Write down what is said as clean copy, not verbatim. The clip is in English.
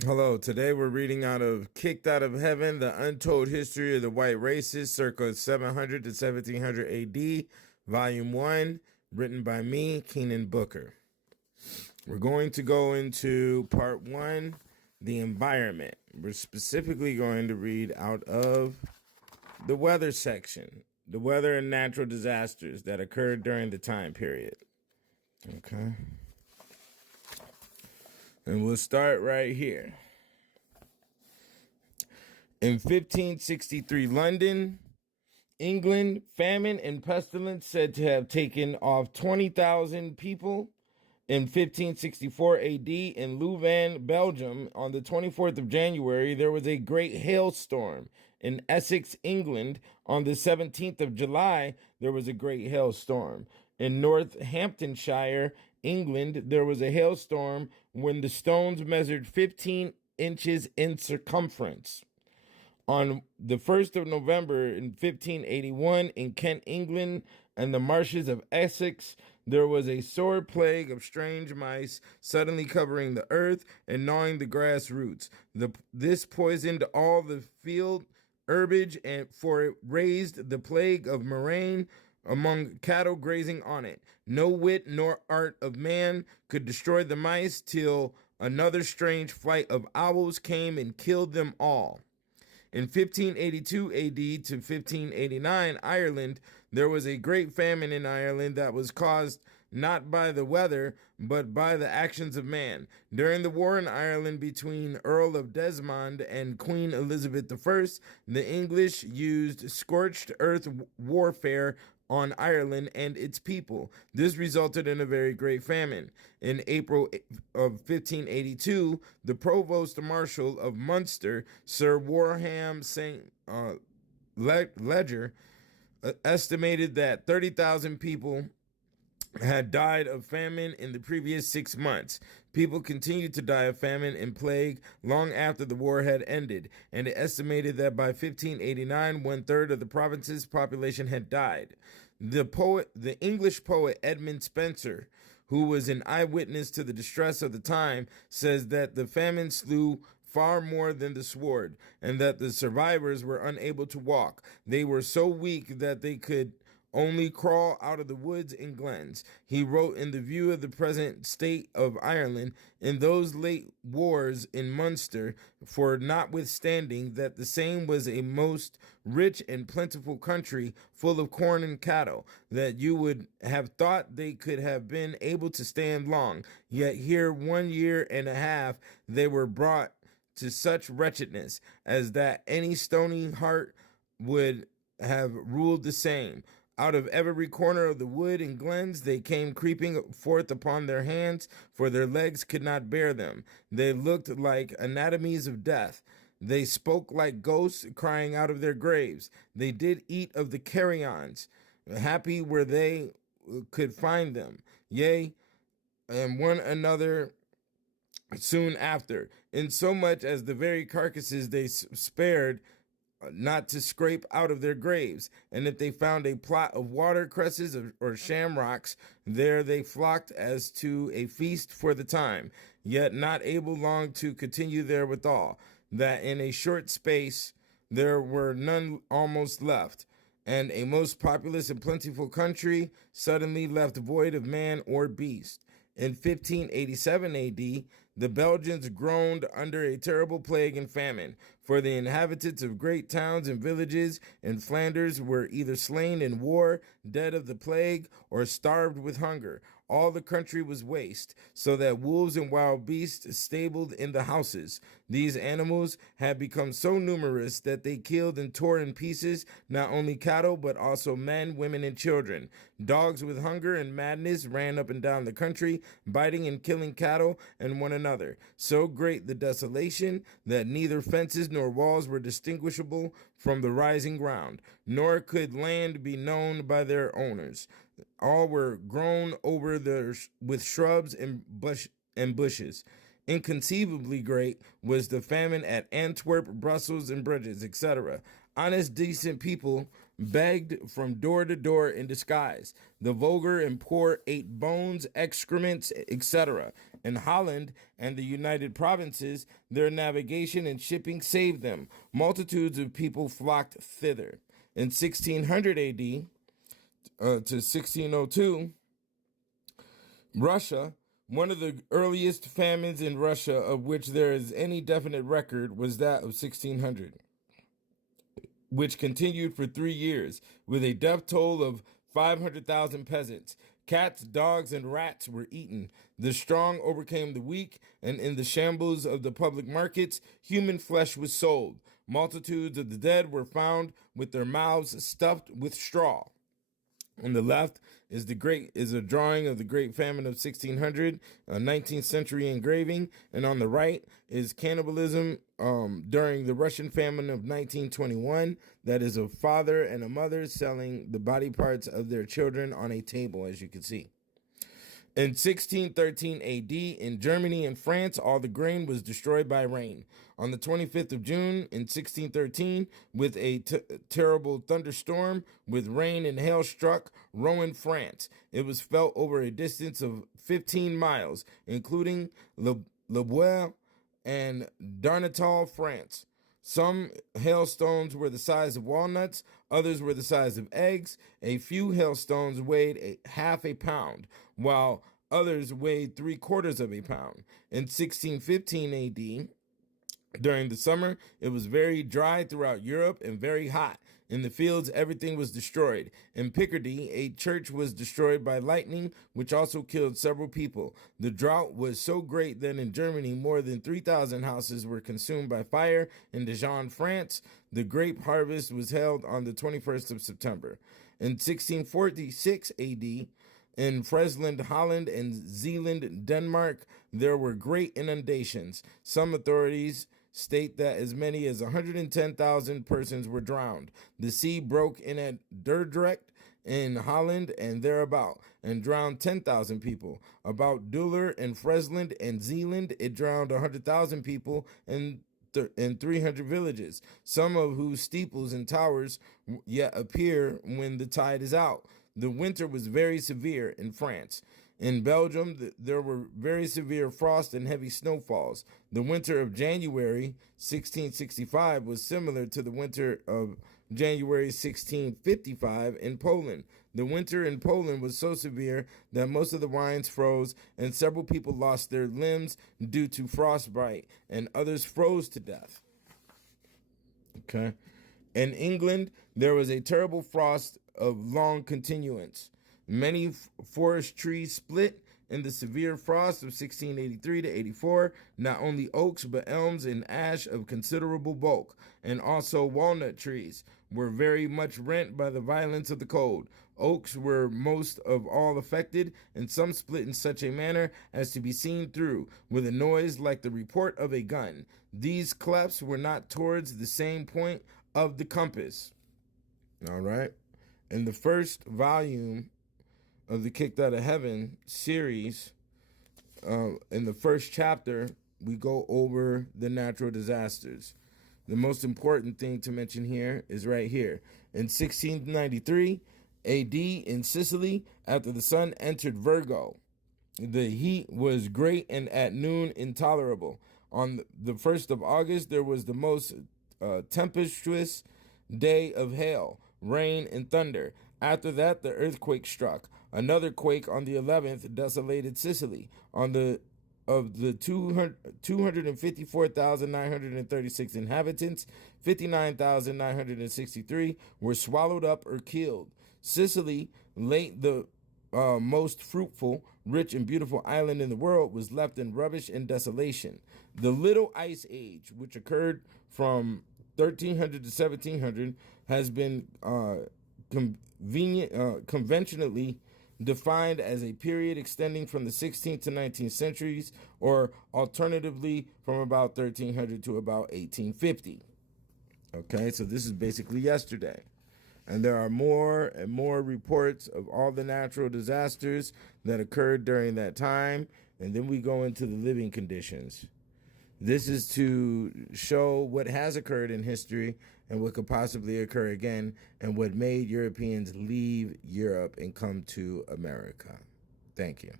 Hello, today we're reading out of Kicked Out of Heaven, The Untold History of the White Races, circa 700 to 1700 AD, Volume 1, written by me, Keenan Booker. We're going to go into Part 1, the environment. We're specifically going to read out of the weather section, the weather and natural disasters that occurred during the time period. Okay. And we'll start right here. In 1563, London, England, famine and pestilence said to have taken off 20,000 people. In 1564 AD, in Louvain, Belgium, on the 24th of January, there was a great hailstorm. In Essex, England, on the 17th of July, there was a great hailstorm. In Northamptonshire, England, there was a hailstorm when the stones measured 15 inches in circumference. On the 1st of November in 1581, in Kent, England, and the marshes of Essex, there was a sore plague of strange mice suddenly covering the earth and gnawing the grass roots. This poisoned all the field herbage, and for it raised the plague of murrain among cattle grazing on it. No wit nor art of man could destroy the mice till another strange flight of owls came and killed them all. In 1582 AD to 1589, Ireland, there was a great famine in Ireland that was caused not by the weather, but by the actions of man. During the war in Ireland between Earl of Desmond and Queen Elizabeth I, the English used scorched earth warfare on Ireland and its people. This resulted in a very great famine. In April of 1582, the Provost Marshal of Munster, Sir Warham St. Ledger, estimated that 30,000 people had died of famine in the previous 6 months. People continued to die of famine and plague long after the war had ended, and it estimated that by 1589, 1/3 of the province's population had died. The English poet Edmund Spenser, who was an eyewitness to the distress of the time, says that the famine slew far more than the sword, and that the survivors were unable to walk. They were so weak that they could only crawl out of the woods and glens. He wrote, in the view of the present state of Ireland in those late wars in Munster, for notwithstanding that the same was a most rich and plentiful country, full of corn and cattle, that you would have thought they could have been able to stand long. Yet here 1 year and a half they were brought to such wretchedness as that any stony heart would have ruled the same. Out of every corner of the wood and glens they came creeping forth upon their hands, for their legs could not bear them. They looked like anatomies of death. They spoke like ghosts crying out of their graves. They did eat of the carrions. Happy were they could find them. Yea, and one another soon after, insomuch as the very carcasses they spared not to scrape out of their graves. And if they found a plot of watercresses or shamrocks, there they flocked as to a feast for the time, yet not able long to continue therewithal, that in a short space there were none almost left, and a most populous and plentiful country suddenly left void of man or beast. In 1587 AD, the Belgians groaned under a terrible plague and famine, for the inhabitants of great towns and villages in Flanders were either slain in war, dead of the plague, or starved with hunger. All the country was waste, so that wolves and wild beasts stabled in the houses. These animals had become so numerous that they killed and tore in pieces not only cattle, but also men, women, and children. Dogs with hunger and madness ran up and down the country, biting and killing cattle and one another. So great the desolation that neither fences nor walls were distinguishable from the rising ground, nor could land be known by their owners. All were grown over with shrubs and bushes. Inconceivably great was the famine at Antwerp, Brussels, and Bruges, etc. Honest, decent people begged from door to door in disguise. The vulgar and poor ate bones, excrements, etc. In Holland and the United Provinces, their navigation and shipping saved them. Multitudes of people flocked thither. In 1600 AD to 1602, Russia, one of the earliest famines in Russia of which there is any definite record was that of 1600, which continued for 3 years, with a death toll of 500,000 peasants. Cats, dogs, and rats were eaten. The strong overcame the weak, and in the shambles of the public markets, human flesh was sold. Multitudes of the dead were found with their mouths stuffed with straw. On the left is a drawing of the Great Famine of 1600, a 19th century engraving, and on the right is cannibalism during the Russian famine of 1921. That is a father and a mother selling the body parts of their children on a table, as you can see. In 1613 AD, in Germany and France, all the grain was destroyed by rain. On the 25th of June in 1613, with a terrible thunderstorm with rain and hail struck Rouen, France. It was felt over a distance of 15 miles, including Le Bois and Darnetal, France. Some hailstones were the size of walnuts, others were the size of eggs. A few hailstones weighed half a pound, while others weighed 3/4 of a pound. In 1615 AD, during the summer, it was very dry throughout Europe and very hot. In the fields, everything was destroyed. In Picardy, a church was destroyed by lightning, which also killed several people. The drought was so great that in Germany, more than 3,000 houses were consumed by fire. In Dijon, France, the grape harvest was held on the 21st of September. In 1646 AD, in Friesland, Holland, and Zeeland, Denmark, there were great inundations. Some authorities state that as many as 110,000 persons were drowned. The sea broke in at Dordrecht in Holland and thereabout, and drowned 10,000 people. About Duller and Friesland and Zeeland, it drowned 100,000 people and 300 villages, some of whose steeples and towers yet appear when the tide is out. The winter was very severe in France. In Belgium, there were very severe frost and heavy snowfalls. The winter of January 1665 was similar to the winter of January 1655 in Poland. The winter in Poland was so severe that most of the wines froze and several people lost their limbs due to frostbite, and others froze to death. Okay. In England, there was a terrible frost of long continuance. Many forest trees split in the severe frost of 1683 to 84, not only oaks but elms and ash of considerable bulk, and also walnut trees were very much rent by the violence of the cold. Oaks were most of all affected, and some split in such a manner as to be seen through, with a noise like the report of a gun. These clefts were not towards the same point of the compass. All right. In the first volume of the Kicked Out of Heaven series, in the first chapter, we go over the natural disasters. The most important thing to mention here is right here. In 1693 AD in Sicily, after the sun entered Virgo, the heat was great and at noon intolerable. On the 1st of August, there was the most tempestuous day of hail, rain, and thunder. After that, the earthquake struck. Another quake on the 11th desolated Sicily. Of the 254,936 inhabitants, 59,963 were swallowed up or killed. Sicily, late the most fruitful, rich, and beautiful island in the world, was left in rubbish and desolation. The Little Ice Age, which occurred from 1300 to 1700, has been conventionally defined as a period extending from the 16th to 19th centuries, or alternatively from about 1300 to about 1850. Okay, so this is basically yesterday. And there are more and more reports of all the natural disasters that occurred during that time. And then we go into the living conditions. This is to show what has occurred in history and what could possibly occur again, and what made Europeans leave Europe and come to America. Thank you.